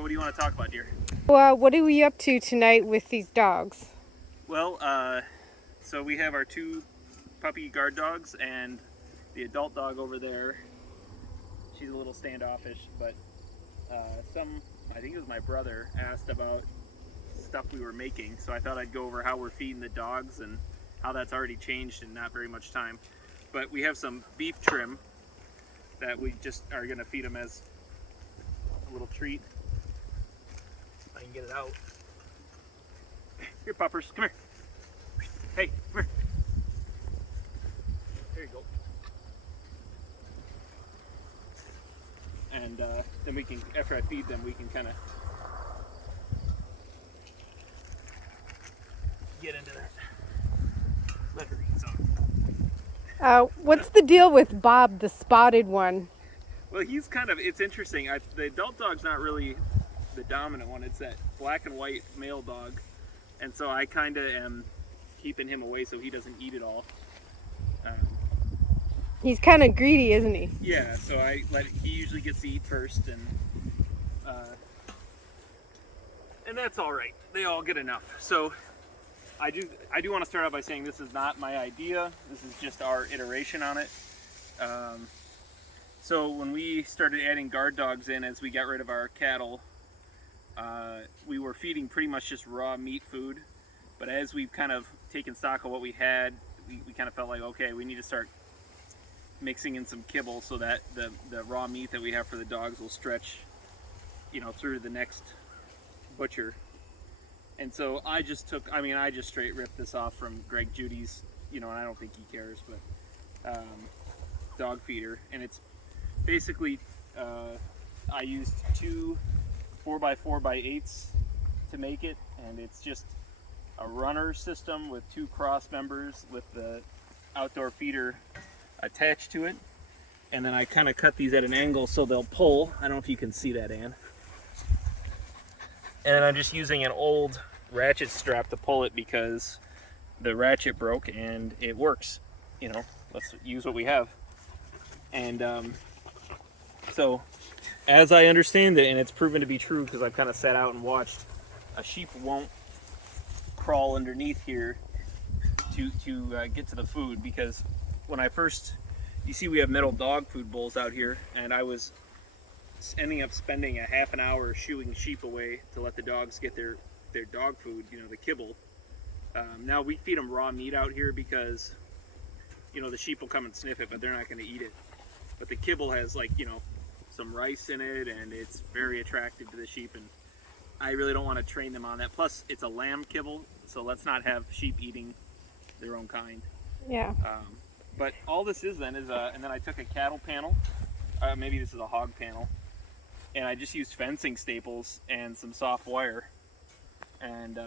So what do you want to talk about, dear? Well, what are we up to tonight with these dogs? Well, so we have our two puppy guard dogs and the adult dog over there. She's a little standoffish, but I think it was my brother, asked about stuff we were making, so I thought I'd go over how we're feeding the dogs and how that's already changed in not very much time. But we have some beef trim that we just are going to feed them as a little treat. If I can get it out. Here, Puppers, come here. Hey, come here. There you go. And then we can, after I feed them, we can kind of get into that. Let her eat some. What's the deal with Bob, the spotted one? Well, he's kind of, it's interesting. The adult dog's not really the dominant one. It's that black and white male dog. And so I kind of am keeping him away so he doesn't eat it all. He's kind of greedy, isn't he? Yeah, so he usually gets to eat first, and that's all right. They all get enough. So I do want to start out by saying this is not my idea. This is just our iteration on it. So when we started adding guard dogs in as we got rid of our cattle, we were feeding pretty much just raw meat food. But as we've kind of taken stock of what we had, we kind of felt like, okay, we need to start mixing in some kibble so that the raw meat that we have for the dogs will stretch, through to the next butcher. And so I just straight ripped this off from Greg Judy's, and I don't think he cares, but dog feeder. And it's basically, I used two 4x4x8s to make it, and it's just a runner system with two cross members with the outdoor feeder attached to it. And then I kind of cut these at an angle so they'll pull. I don't know if you can see that, Ann. And then I'm just using an old ratchet strap to pull it because the ratchet broke and it works. Let's use what we have. And so as I understand it, and it's proven to be true because I've kind of sat out and watched, a sheep won't crawl underneath here to get to the food, because when I first, you see we have metal dog food bowls out here, and I was ending up spending a half an hour shooing sheep away to let the dogs get their dog food, the kibble. Now we feed them raw meat out here because, the sheep will come and sniff it, but they're not going to eat it. But the kibble has some rice in it, and it's very attractive to the sheep, and I really don't want to train them on that. Plus, it's a lamb kibble, so let's not have sheep eating their own kind. Yeah. But all this is then is, and then I took a cattle panel, maybe this is a hog panel, and I just used fencing staples and some soft wire, and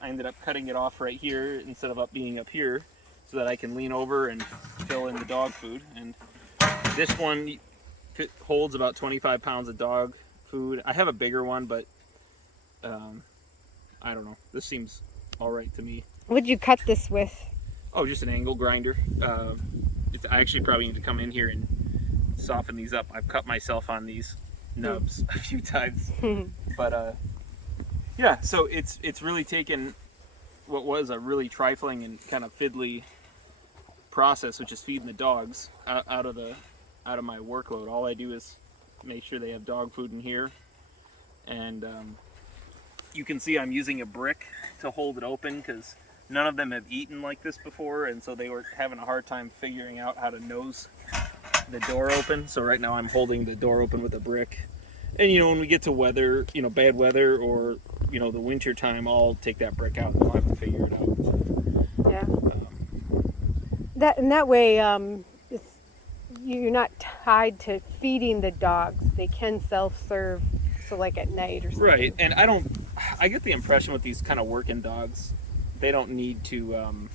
I ended up cutting it off right here instead of being up here, so that I can lean over and fill in the dog food. And this one holds about 25 pounds of dog food. I have a bigger one, but I don't know. This seems all right to me. What'd you cut this with? Oh, just an angle grinder. I actually probably need to come in here and soften these up. I've cut myself on these nubs a few times. But yeah, so it's really taken what was a really trifling and kind of fiddly process, which is feeding the dogs, out of my workload. All I do is make sure they have dog food in here, and you can see I'm using a brick to hold it open because none of them have eaten like this before, and so they were having a hard time figuring out how to nose the door open. So right now I'm holding the door open with a brick. And when we get to weather, bad weather, or the winter time, I'll take that brick out and they'll have to figure it out. Yeah. That way, you're not tied to feeding the dogs. They can self-serve, so like at night or something. Right, and I get the impression with these kind of working dogs, they don't need to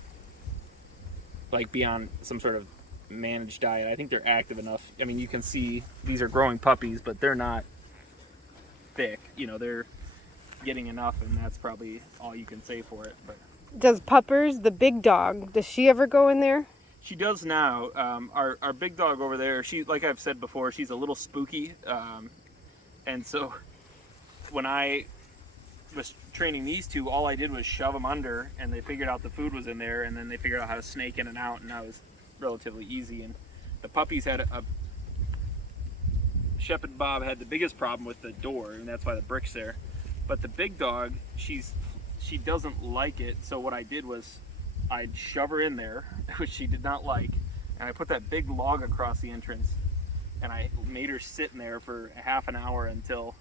be on some sort of managed diet. I think they're active enough. I mean, you can see these are growing puppies, but they're not thick. They're getting enough, and that's probably all you can say for it. But does Puppers, the big dog, does she ever go in there? She does now. Our big dog over there, she, like I've said before, she's a little spooky, and so when I was training these two, all I did was shove them under, and they figured out the food was in there, and then they figured out how to snake in and out, and that was relatively easy. And the puppies had a Shepherd Bob had the biggest problem with the door, and that's why the brick's there. But the big dog, she doesn't like it, so what I did was I'd shove her in there, which she did not like, and I put that big log across the entrance, and I made her sit in there for a half an hour until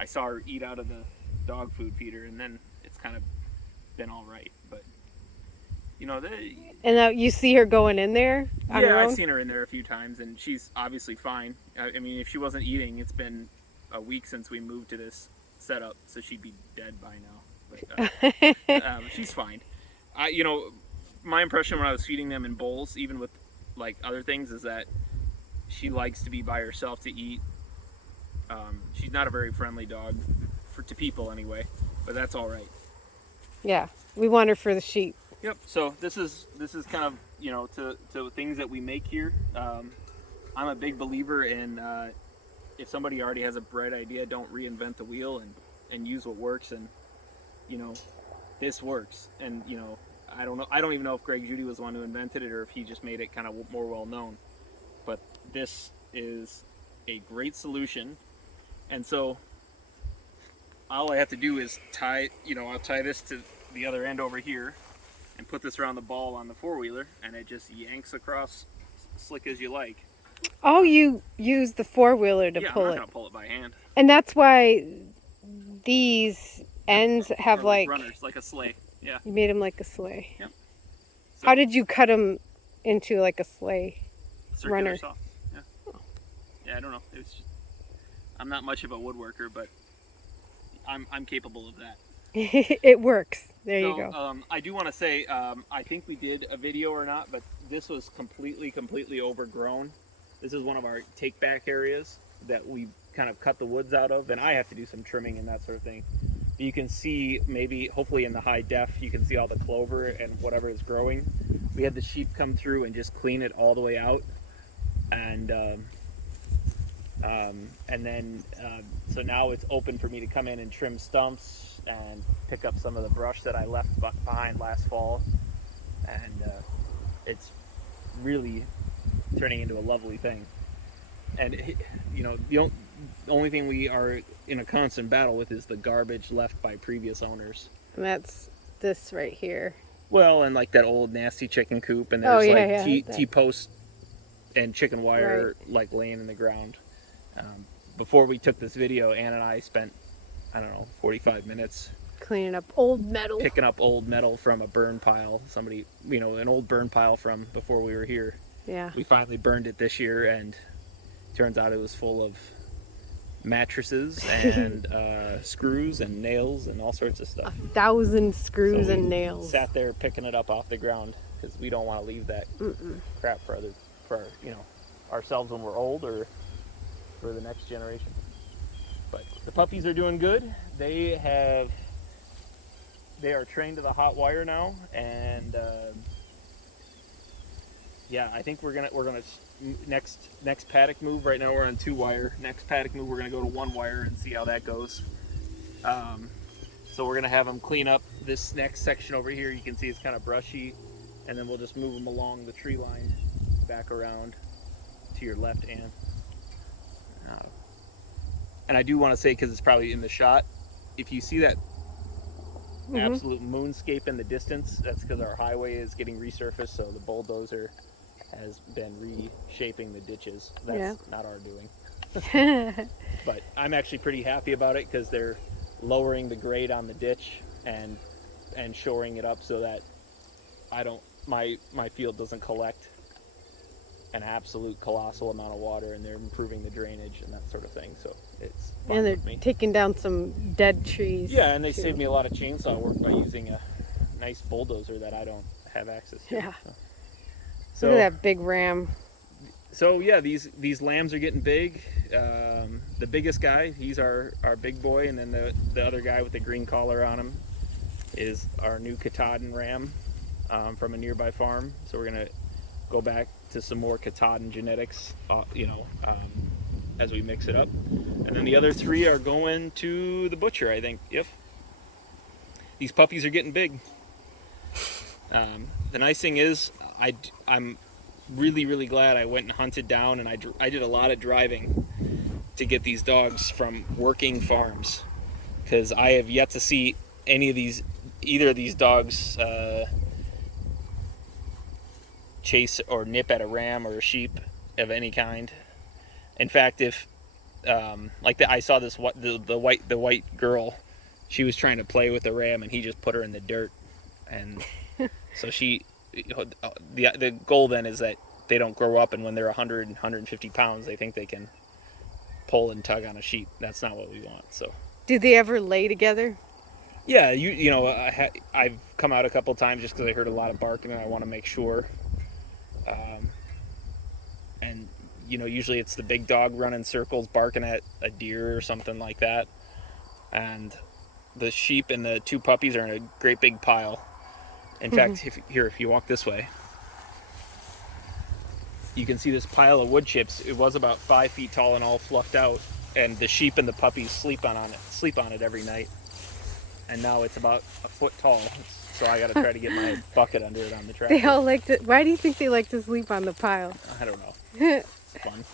I saw her eat out of the dog food feeder, and then it's kind of been all right. But you know, And now you see her going in there on her yeah, own? I've seen her in there a few times, and she's obviously fine. I mean, if she wasn't eating, it's been a week since we moved to this setup, so she'd be dead by now. But she's fine. You know, my impression when I was feeding them in bowls, even with like other things, is that she likes to be by herself to eat. She's not a very friendly dog to people anyway, but that's all right. Yeah, we want her for the sheep. Yep. So this is kind of, you know, to things that we make here. I'm a big believer in if somebody already has a bright idea, don't reinvent the wheel and use what works. And you know, this works. And you know, I don't even know if Greg Judy was the one who invented it or if he just made it kind of more well known. But this is a great solution. And so all I have to do is I'll tie this to the other end over here and put this around the ball on the four-wheeler, and it just yanks across slick as you like. Oh, you use the four-wheeler to pull I'm it. not gonna pull it by hand. And that's why these ends have Or like runners, like a sleigh. Yeah. You made them like a sleigh. Yep. So, How did you cut them into like a sleigh? circular runner? saw. Yeah. Yeah, I don't know. It was just, I'm not much of a woodworker, but I'm capable of that. It works. There you So, go. I do want to say, I think we did a video or not, but this was completely overgrown. This is one of our take back areas that we kind of cut the woods out of, and I have to do some trimming and that sort of thing. You can see, hopefully in the high def, you can see all the clover and whatever is growing. We had the sheep come through and just clean it all the way out, and then so now it's open for me to come in and trim stumps and pick up some of the brush that I left behind last fall, and it's really turning into a lovely thing. And you know, the only thing we are in a constant battle with is the garbage left by previous owners. And that's this right here. Well, and like that old nasty chicken coop, and there's T-post and chicken wire like laying in the ground. Before we took this video, Ann and I spent, 45 minutes Cleaning up old metal. picking up old metal from a burn pile. An old burn pile from before we were here. Yeah. We finally burned it this year, and turns out it was full of mattresses and screws and nails and all sorts of stuff. 1,000 screws So and we nails. Sat there picking it up off the ground because we don't want to leave that crap for ourselves when we're old or for the next generation. But the puppies are doing good. They are trained to the hot wire now, and I think we're gonna next paddock move. Right now we're on 2-wire. Next paddock move, we're gonna go to 1-wire and see how that goes. So we're gonna have them clean up this next section over here. You can see it's kind of brushy, and then we'll just move them along the tree line back around to your left, Ann. And I do want to say, because it's probably in the shot, if you see that absolute moonscape in the distance, that's because our highway is getting resurfaced, so the bulldozer has been reshaping the ditches. That's not our doing. But I'm actually pretty happy about it because they're lowering the grade on the ditch and shoring it up so that my field doesn't collect an absolute colossal amount of water, and they're improving the drainage and that sort of thing. So it's fine And they're with me. taking down some dead trees. Yeah, and they saved me a lot of chainsaw work by using a nice bulldozer that I don't have access to. Yeah. So, Look at that big ram. So yeah, these lambs are getting big. The biggest guy, he's our big boy, and then the other guy with the green collar on him is our new Katahdin ram from a nearby farm. So we're gonna go back to some more Katahdin genetics, as we mix it up. And then the other 3 are going to the butcher, I think. Yep. These puppies are getting big. The nice thing is, I'm really, really glad I went and hunted down, and I did a lot of driving to get these dogs from working farms, because I have yet to see either of these dogs chase or nip at a ram or a sheep of any kind. In fact, if I saw the white girl, she was trying to play with the ram, and he just put her in the dirt, and so the goal then is that they don't grow up, and when they're 100 and 150 pounds, they think they can pull and tug on a sheep. That's not what we want. So, Do they ever lay together? yeah, I've come out a couple times just because I heard a lot of barking, and I want to make sure. And usually it's the big dog running circles, barking at a deer or something like that, and the sheep and the 2 puppies are in a great big pile. In fact, if you walk this way, you can see this pile of wood chips. It was about 5 feet tall and all fluffed out, and the sheep and the puppies sleep on it every night. And now it's about a foot tall, so I got to try to get my bucket under it on the tractor. They all like to. Why do you think they like to sleep on the pile? I don't know. It's fun.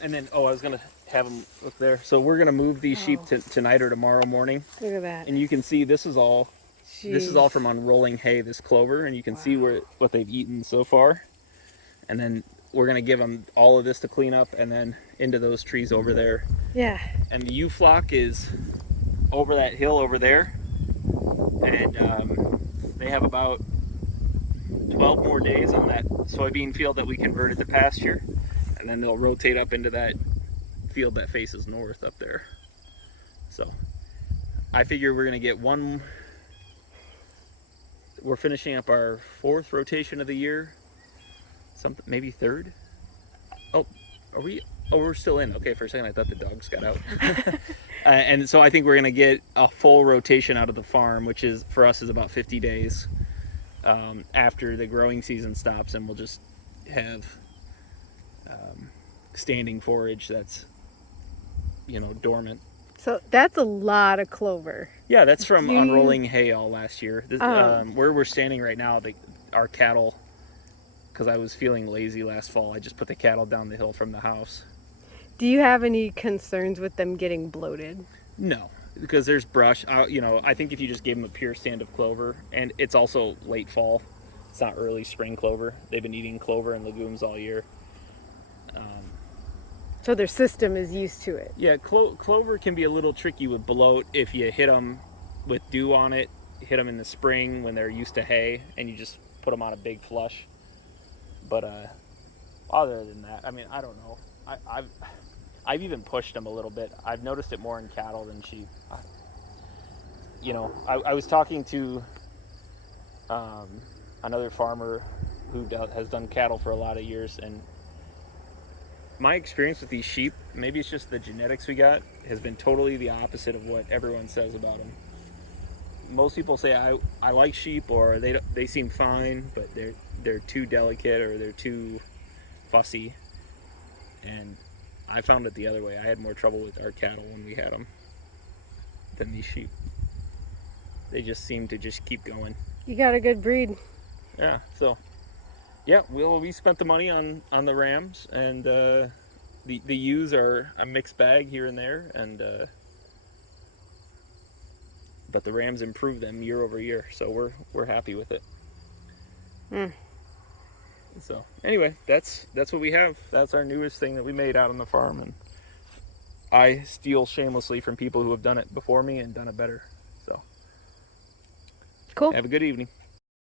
And then, I was gonna have them look there. So we're gonna move these sheep tonight or tomorrow morning. Look at that. And you can see this is all. Jeez. This is all from unrolling hay, this clover, and you can see what they've eaten so far. And then we're going to give them all of this to clean up, and then into those trees over there. Yeah. And the ewe flock is over that hill over there. And they have about 12 more days on that soybean field that we converted to pasture. And then they'll rotate up into that field that faces north up there. So I figure we're going to get one. We're finishing up our 4th rotation of the year. Maybe 3rd. Oh, are we? Oh, we're still in. Okay, for a second I thought the dogs got out. And so I think we're gonna get a full rotation out of the farm, which is for us is about 50 days after the growing season stops, and we'll just have standing forage that's dormant. So that's a lot of clover. Yeah, that's from unrolling hay all last year. Where we're standing right now, our cattle, because I was feeling lazy last fall, I just put the cattle down the hill from the house. Do you have any concerns with them getting bloated? No, because there's brush. I think if you just gave them a pure stand of clover, and it's also late fall, it's not early spring clover. They've been eating clover and legumes all year. So their system is used to it. Yeah, clover can be a little tricky with bloat if you hit them with dew on it, hit them in the spring when they're used to hay, and you just put them on a big flush. But other than that, I mean, I don't know. I've even pushed them a little bit. I've noticed it more in cattle than sheep. I was talking to another farmer who has done cattle for a lot of years, and my experience with these sheep, maybe it's just the genetics we got, has been totally the opposite of what everyone says about them. Most people say I like sheep, or they seem fine, but they're too delicate or they're too fussy. And I found it the other way. I had more trouble with our cattle when we had them than these sheep. They just seem to just keep going. You got a good breed. Yeah, so yeah, we spent the money on the rams, and the ewes are a mixed bag here and there, and but the rams improve them year over year, so we're happy with it. So anyway, that's what we have. That's our newest thing that we made out on the farm, and I steal shamelessly from people who have done it before me and done it better. So Cool. have a good evening.